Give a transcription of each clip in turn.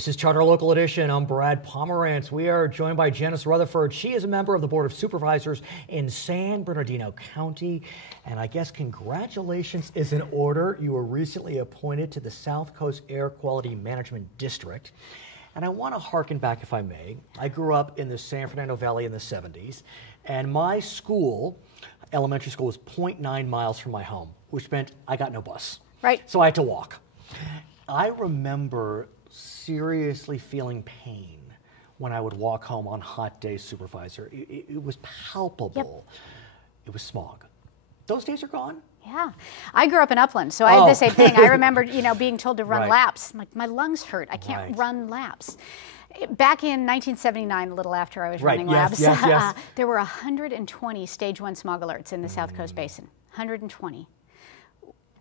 This is Charter Local Edition. I'm Brad Pomerance. We are joined by Janice Rutherford. She is a member of the Board of Supervisors in San Bernardino County. And I guess congratulations is in order. You were recently appointed to the South Coast Air Quality Management District. And I want to harken back, if I may. I grew up in the San Fernando Valley in the 70s. And my school, elementary school, was 0.9 miles from my home, which meant I got no bus. Right. So I had to walk. I remember seriously feeling pain when I would walk home on hot days, Supervisor. It was palpable. Yep. It was smog. Those days are gone? Yeah. I grew up in Upland, so I had the same thing. I remember, being told to run laps. Like, my lungs hurt. I can't run laps. Back in 1979, a little after I was running laps, there were 120 Stage 1 smog alerts in the South Coast Basin. 120.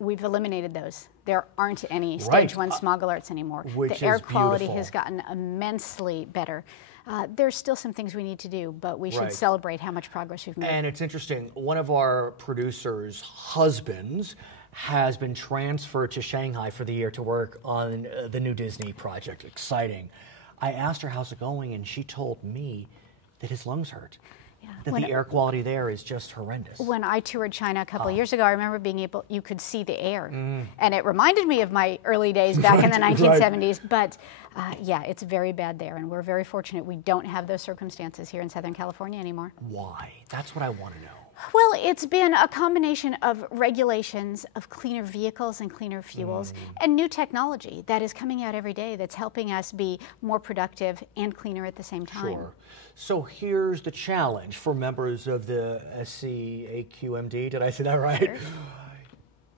We've eliminated those. There aren't any Stage 1 smog alerts anymore. The air quality has gotten immensely better. There's still some things we need to do, but we should celebrate how much progress we've made. And it's interesting, one of our producers' husbands has been transferred to Shanghai for the year to work on the new Disney project. Exciting. I asked her how's it going, and she told me that his lungs hurt. Yeah. That the air quality there is just horrendous. When I toured China a couple of years ago, I remember you could see the air. And it reminded me of my early days back in the 1970s. But yeah, it's very bad there. And we're very fortunate we don't have those circumstances here in Southern California anymore. Why? That's what I want to know. Well, it's been a combination of regulations, of cleaner vehicles and cleaner fuels, and new technology that is coming out every day that's helping us be more productive and cleaner at the same time. Sure. So here's the challenge for members of the SCAQMD. Did I say that right? Sure.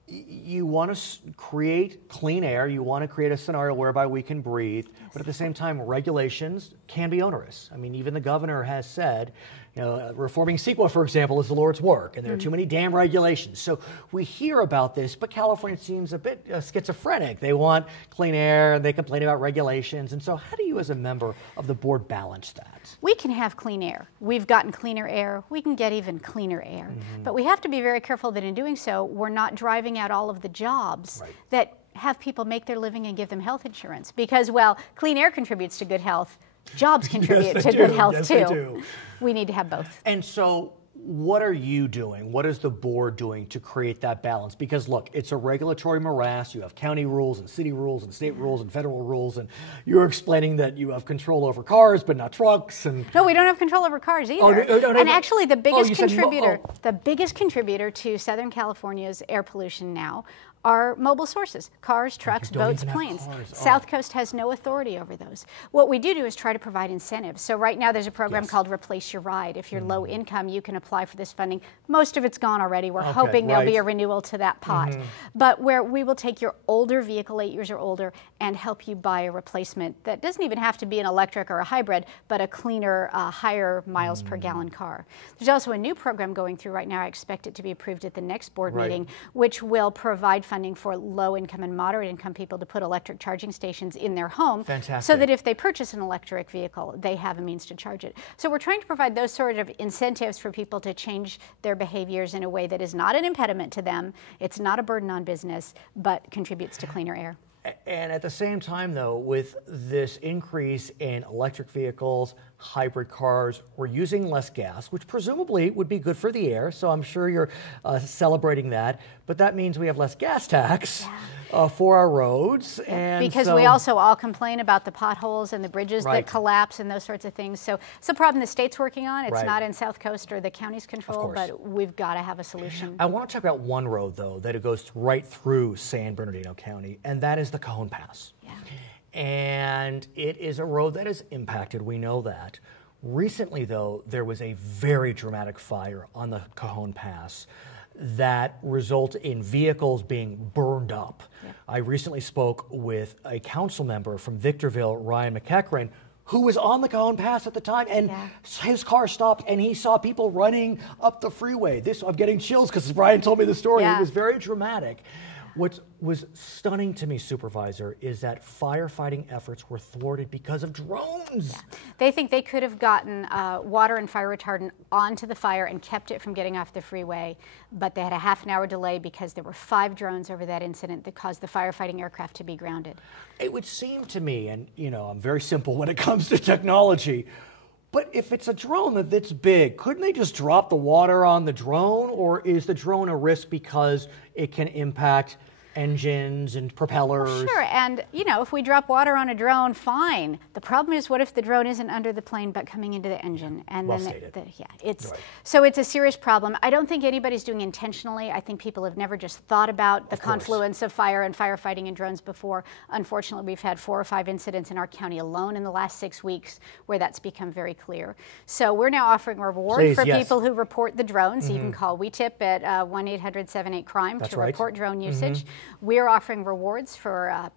You want to create clean air. You want to create a scenario whereby we can breathe, but at the same time, regulations can be onerous. I mean, even the governor has said, reforming CEQA, for example, is the Lord's work, and there are too many damn regulations. So we hear about this, but California seems a bit schizophrenic. They want clean air, and they complain about regulations. And so how do you, as a member of the board, balance that? We can have clean air. We've gotten cleaner air. We can get even cleaner air. But we have to be very careful that in doing so, we're not driving out all of the jobs that have people make their living and give them health insurance. Because, well, clean air contributes to good health. Jobs contribute to good health, too. We need to have both. And so what are you doing? What is the board doing to create that balance? Because, look, it's a regulatory morass. You have county rules and city rules and state rules and federal rules. And you're explaining that you have control over cars, but not trucks. And no, we don't have control over cars either. And actually, the biggest contributor to Southern California's air pollution now are mobile sources: cars, trucks, boats, planes. South Coast has no authority over those. What we do is try to provide incentives. So right now there's a program called Replace Your Ride. If you're low income, you can apply for this funding. Most of it's gone already. We're hoping there'll be a renewal to that pot. But where we will take your older vehicle, 8 years or older, and help you buy a replacement that doesn't even have to be an electric or a hybrid, but a cleaner, higher miles per gallon car. There's also a new program going through right now. I expect it to be approved at the next board meeting, which will provide funding for low-income and moderate-income people to put electric charging stations in their home. Fantastic. So that if they purchase an electric vehicle, they have a means to charge it. So we're trying to provide those sort of incentives for people to change their behaviors in a way that is not an impediment to them, it's not a burden on business, but contributes to cleaner air. And at the same time, though, with this increase in electric vehicles, hybrid cars, we're using less gas, which presumably would be good for the air. So I'm sure you're celebrating that. But that means we have less gas tax for our roads. And because we also all complain about the potholes and the bridges that collapse and those sorts of things. So it's a problem the state's working on. It's not in South Coast or the county's control, but we've got to have a solution. I want to talk about one road, though, that it goes right through San Bernardino County, and that is the Cajon Pass. And it is a road that is impacted. We know that. Recently, though, there was a very dramatic fire on the Cajon Pass that resulted in vehicles being burned up. I recently spoke with a council member from Victorville, Ryan McEachran, who was on the Cajon Pass at the time, and his car stopped, and he saw people running up the freeway. I'm getting chills because Ryan told me the story. It was very dramatic. What was stunning to me, Supervisor, is that firefighting efforts were thwarted because of drones. Yeah. They think they could have gotten water and fire retardant onto the fire and kept it from getting off the freeway, but they had a half-an-hour delay because there were 5 drones over that incident that caused the firefighting aircraft to be grounded. It would seem to me, and I'm very simple when it comes to technology, but if it's a drone that's big, couldn't they just drop the water on the drone, or is the drone a risk because it can impact engines and propellers? Well, sure, and if we drop water on a drone, fine. The problem is, what if the drone isn't under the plane but coming into the engine? And well then stated. So it's a serious problem. I don't think anybody's doing intentionally. I think people have never just thought about the confluence of fire and firefighting and drones before. Unfortunately, we've had 4 or 5 incidents in our county alone in the last 6 weeks where that's become very clear. So we're now offering a reward for people who report the drones. You can call WeTip at 1-800-78-CRIME to report drone usage. We're offering rewards for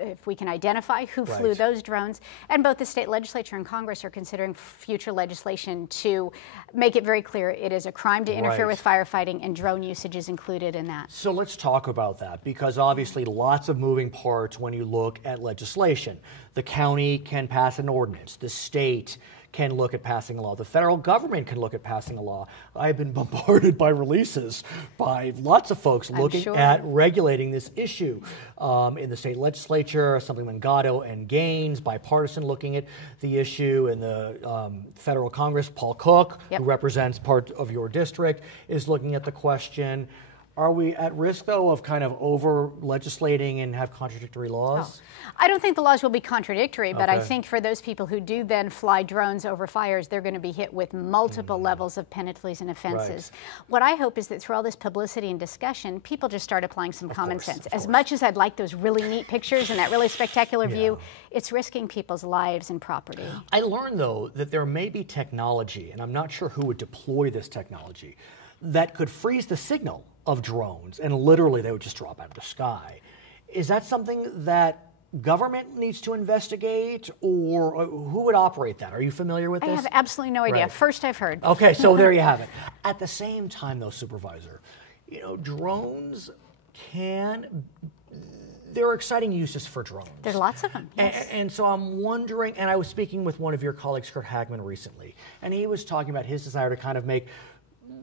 if we can identify who flew those drones. And both the state legislature and Congress are considering future legislation to make it very clear it is a crime to interfere with firefighting, and drone usage is included in that. So let's talk about that, because obviously lots of moving parts when you look at legislation. The county can pass an ordinance. The state can look at passing a law. The federal government can look at passing a law. I've been bombarded by releases by lots of folks looking at regulating this issue. In the state legislature, Assemblyman Gatto and Gaines, bipartisan, looking at the issue. In the federal Congress, Paul Cook, who represents part of your district, is looking at the question. Are we at risk, though, of kind of over-legislating and have contradictory laws? No. I don't think the laws will be contradictory, but I think for those people who do then fly drones over fires, they're going to be hit with multiple levels of penalties and offenses. What I hope is that through all this publicity and discussion, people just start applying some common sense. As much as I'd like those really neat pictures and that really spectacular view, it's risking people's lives and property. I learned, though, that there may be technology, and I'm not sure who would deploy this technology, that could freeze the signal of drones, and literally they would just drop out of the sky. Is that something that government needs to investigate, or who would operate that? Are you familiar with this? I have absolutely no idea. First I've heard. Okay, so there you have it. At the same time, though, Supervisor, drones there are exciting uses for drones. There's lots of them, yes. And so I'm wondering, and I was speaking with one of your colleagues, Kurt Hagman, recently, and he was talking about his desire to kind of make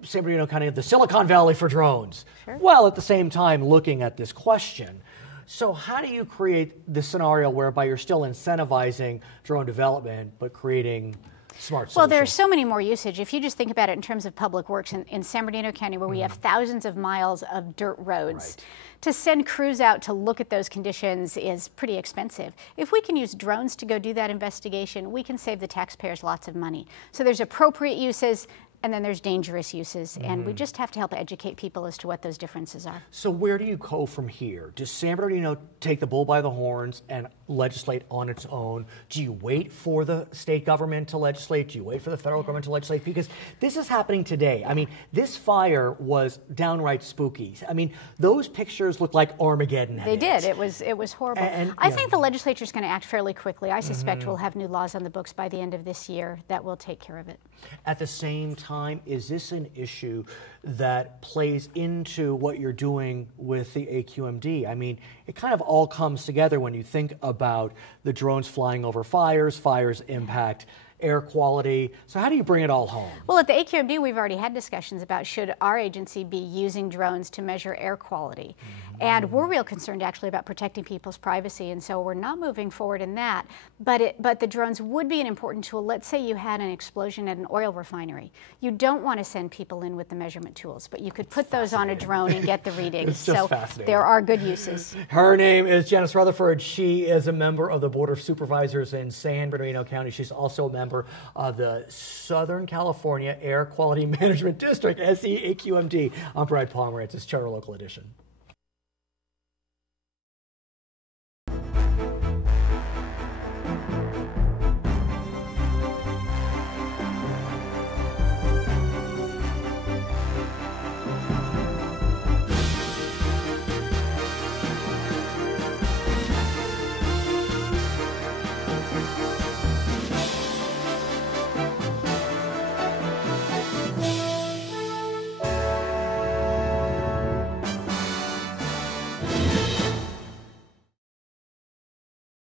San Bernardino County the Silicon Valley for drones, while at the same time looking at this question. So how do you create this scenario whereby you're still incentivizing drone development but creating smart solutions? Well, there are so many more usage. If you just think about it in terms of public works in San Bernardino County, where we have thousands of miles of dirt roads, to send crews out to look at those conditions is pretty expensive. If we can use drones to go do that investigation, we can save the taxpayers lots of money. So there's appropriate uses, and then there's dangerous uses, and we just have to help educate people as to what those differences are. So where do you go from here? Does San Bernardino take the bull by the horns and legislate on its own? Do you wait for the state government to legislate? Do you wait for the federal government to legislate? Because this is happening today. I mean, this fire was downright spooky. I mean, those pictures look like Armageddon. They did. It was horrible. I think the legislature is going to act fairly quickly. I suspect we'll have new laws on the books by the end of this year that will take care of it. At the same time, is this an issue that plays into what you're doing with the AQMD? I mean, it kind of all comes together when you think about the drones flying over fires, fires impact air quality. So how do you bring it all home? Well, at the AQMD, we've already had discussions about should our agency be using drones to measure air quality. And we're real concerned actually about protecting people's privacy, and so we're not moving forward in that. But the drones would be an important tool. Let's say you had an explosion at an oil refinery. You don't want to send people in with the measurement tools, but you could put those on a drone and get the readings. So there are good uses. Her name is Janice Rutherford. She is a member of the Board of Supervisors in San Bernardino County. She's also a member of the Southern California Air Quality Management District, SEAQMD. I'm Brad Pomerance. It's Charter Local Edition.